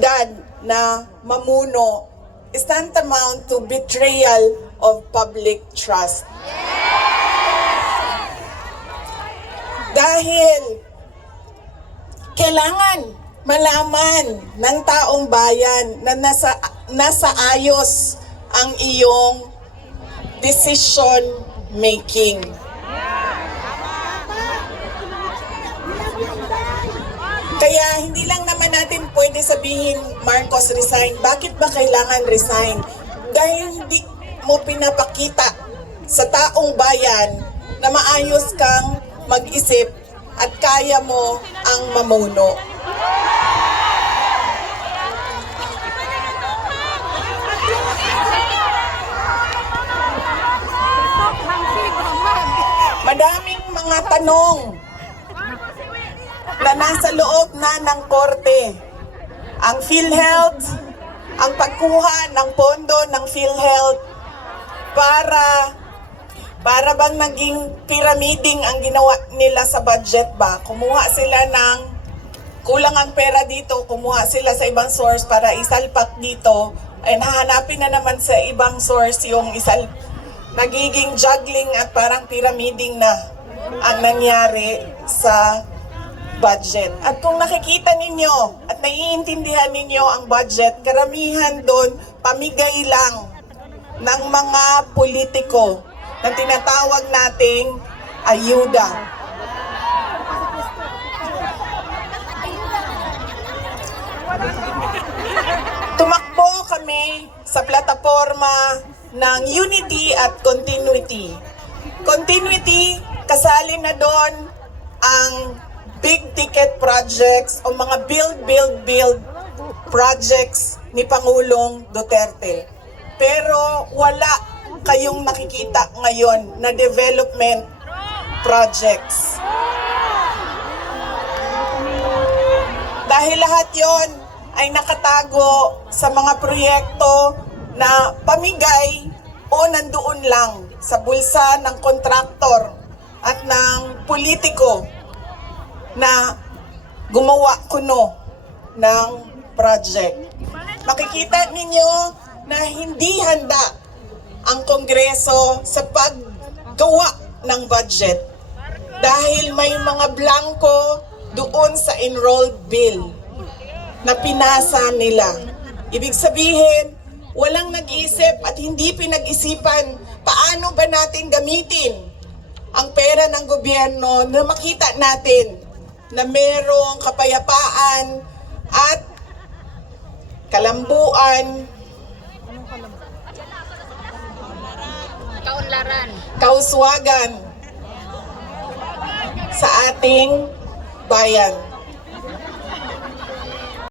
abilidad na mamuno is tantamount to betrayal of public trust. Dahil kailangan malaman ng taong bayan na nasa ayos ang iyong decision making. Kaya hindi lang naman natin pwede sabihin, Marcos resign. Bakit ba kailangan resign? Dahil hindi mo pinapakita sa taong bayan na maayos kang mag-isip at kaya mo ang mamuno. Madaming mga tanong na nasa loob na ng korte. Ang PhilHealth, ang pagkuha ng pondo ng PhilHealth para bang naging pyramiding ang ginawa nila sa budget ba? Kumuha sila ng kulang ang pera dito, kumuha sila sa ibang source para isalpak dito, and hahanapin na naman sa ibang source yung nagiging juggling at parang pyramiding na ang nangyari sa budget. At kung nakikita ninyo at naiintindihan ninyo ang budget, karamihan doon pamigay lang ng mga politiko na tinatawag nating ayuda. Tumakbo kami sa plataforma ng unity at continuity. Continuity, kasali na doon ang big ticket projects o mga build projects ni Pangulong Duterte. Pero wala kayong nakikita ngayon na development projects. Dahil lahat yon ay nakatago sa mga proyekto na pamigay o nandoon lang sa bulsa ng kontraktor at ng politiko na gumawa kuno ng project. Makikita ninyo na hindi handa ang Kongreso sa paggawa ng budget dahil may mga blanco doon sa enrolled bill na pinasa nila. Ibig sabihin, walang nag-isip at hindi pinag-isipan paano ba natin gamitin ang pera ng gobyerno na makita natin na merong kapayapaan at kalambuan, kauswagan sa ating bayan.